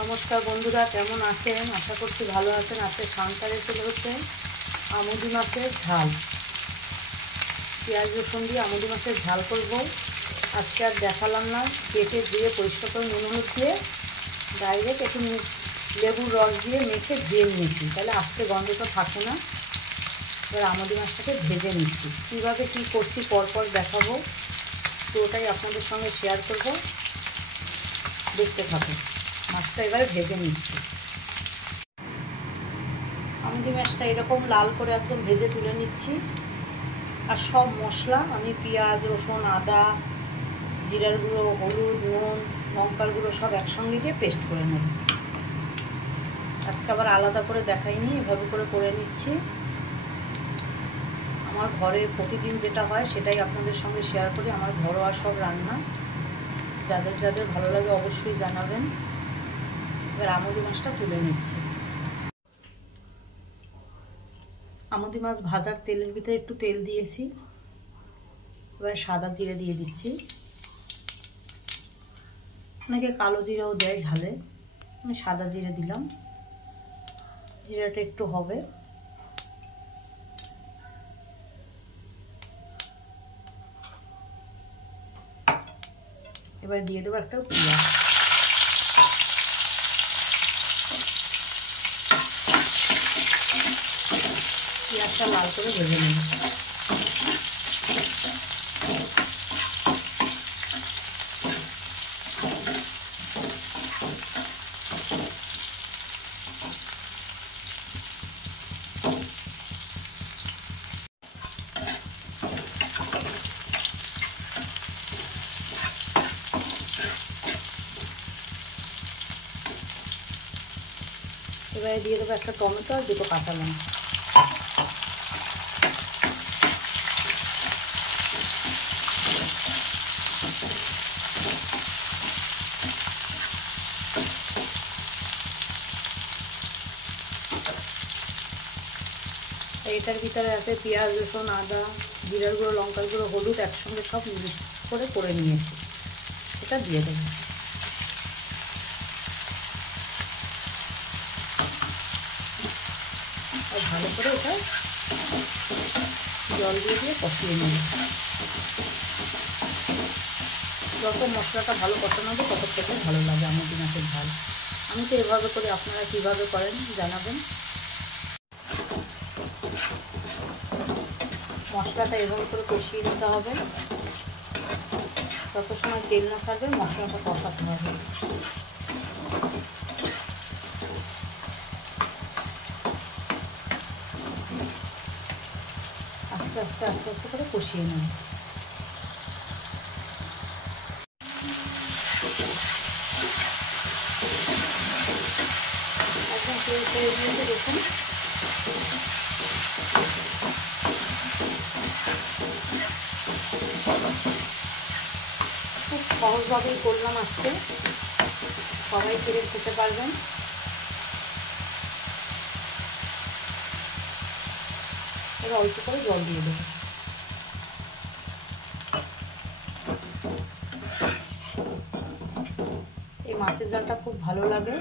নমস্কার বন্ধুরা, কেমন আছেন? আশা করছি ভালো আছেন। আজকে সান্তারে চলে হচ্ছে আমুদি মাছের ঝাল। পেঁয়াজ রসুন দিয়ে আমুদি মাছের ঝাল করব। আজকে আর দেখালাম না, কেটে দিয়ে পরিষ্কার করে নুন হলুদ দিয়ে ডাইরেক্ট একটু লেবুর রস দিয়ে মেখে ধুয়ে নিয়েছি, তাহলে আজকে গন্ধটা থাকে না। এবার আমুদি মাছটাকে ভেজে নিচ্ছি। কীভাবে কী করছি পরপর দেখাবো, পুরোটাই আপনাদের সঙ্গে শেয়ার করব, দেখতে থাকুন। মাছটা এবারে ভেজে নিচ্ছি। আমুদি মাছটা এরকম লাল করে একদম ভেজে তুলে নিচ্ছি। আর সব মশলা আমি পেঁয়াজ রসুন আদা জিরার গুঁড়ো হলুদ নুন লঙ্কার গুঁড়ো সব একসঙ্গে দিয়ে পেস্ট করে নেব। আজকে আবার আলাদা করে দেখাইনি, এভাবে করে নিচ্ছি। আমার ঘরে প্রতিদিন যেটা হয় সেটাই আপনাদের সঙ্গে শেয়ার করি। আমার ঘরোয়া সব রান্না, যাদের যাদের ভালো লাগে অবশ্যই জানাবেন। এবার আমুদি মাছটা তুলে নিচ্ছি। আমুদি মাছ ভাজার তেলের ভিতরে একটু তেল দিয়েছি। এবার সাদা জিরে দিয়ে দিচ্ছি। অনেকে কালো জিরাও দেয় ঝালে, আমি সাদা জিরে দিলাম। জিরাটা একটু হবে। এবার দিয়ে দেবো একটা পেঁয়াজ। পেঁয়াজটা লাল করে ভেজে নেব। এবারে দিয়ে দেবো একটা টমেটো আর দুটো কাঁচা লঙ্কা। এইটার ভিতরে আছে পেঁয়াজ রসুন আদা জিরার গুঁড়ো লঙ্কার গুঁড়ো হলুদ একসঙ্গে সব মিক্স করে নিয়েছি। এটা দিয়ে দেবো। আর ভালো করে এটা জল দিয়ে কষিয়ে নেব। যত মশলাটা ভালো কষানো হবে তত খেতে ভালো লাগে আমুদি মাছের ঝাল। আমি তো এভাবে করি, আপনারা কীভাবে করেন জানাবেন। মশলাটা এভাবে করে কষিয়ে নিতে হবে। তত সময় তেল না ছাড়বে, মশলাটা কষাতে হবে। আস্তে আস্তে আস্তে আস্তে করে কষিয়ে নেব। একদম তেল ছেড়ে দিয়েছে দেখুন। খুব সহজভাবেই করলাম আজকে, সবাই ফিরে খেতে পারবেন। এবার অল্প করে জল দিয়ে দেবো। এই মাছের ঝালটা খুব ভালো লাগে।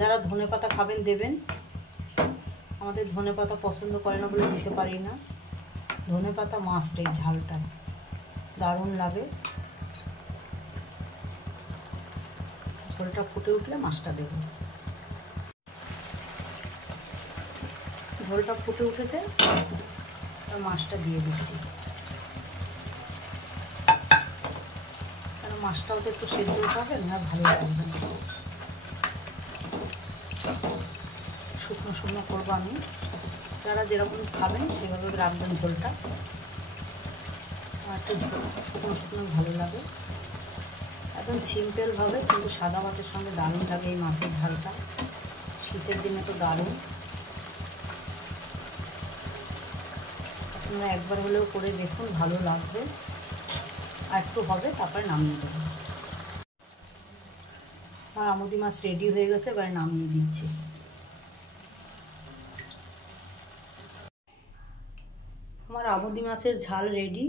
যারা ধনেপাতা খাবেন দেবেন। আমাদের ধনেপাতা পছন্দ করে না বলে দিতে পারি না। ধনেপাতা মাস্ট, এই ঝালটা দারুণ লাগে। ঝোলটা ফুটে উঠলে মাছটা দেব। ঝোলটা ফুটে উঠেছে, আর মাছটা দিয়ে দিচ্ছি। কারণ মাছটাও তো একটু সেদ্ধ হতে হবে, না ভালো লাগবে না। শুকনো শুকনো করবো আমি। যারা যেরকম খাবেন সেভাবে রাখবেন ঝোলটা। আর একটু শুকনো শুকনো ভালো লাগে। একদম সিম্পলভাবে, কিন্তু সাদা ভাতের সঙ্গে দারুণ লাগে এই মাছের ঝালটা। শীতের দিনে তো দারুণ। আপনারা একবার হলেও করে দেখুন, ভালো লাগবে। আর একটু হবে, তারপরে নামিয়ে দেবো। আর আমুদি মাছ রেডি হয়ে গেছে, এবার নামিয়ে দিচ্ছি। আমার আমুদি মাছের ঝাল রেডি।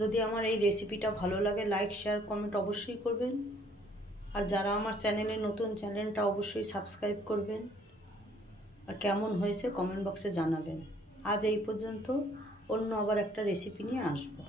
যদি আমার এই রেসিপিটা ভালো লাগে, লাইক শেয়ার কমেন্ট অবশ্যই করবেন। আর যারা আমার চ্যানেলে নতুন, চ্যানেলটা অবশ্যই সাবস্ক্রাইব করবেন, আর কেমন হয়েছে কমেন্ট বক্সে জানাবেন। আজ এই পর্যন্ত, অন্য আবার একটা রেসিপি নিয়ে আসবো।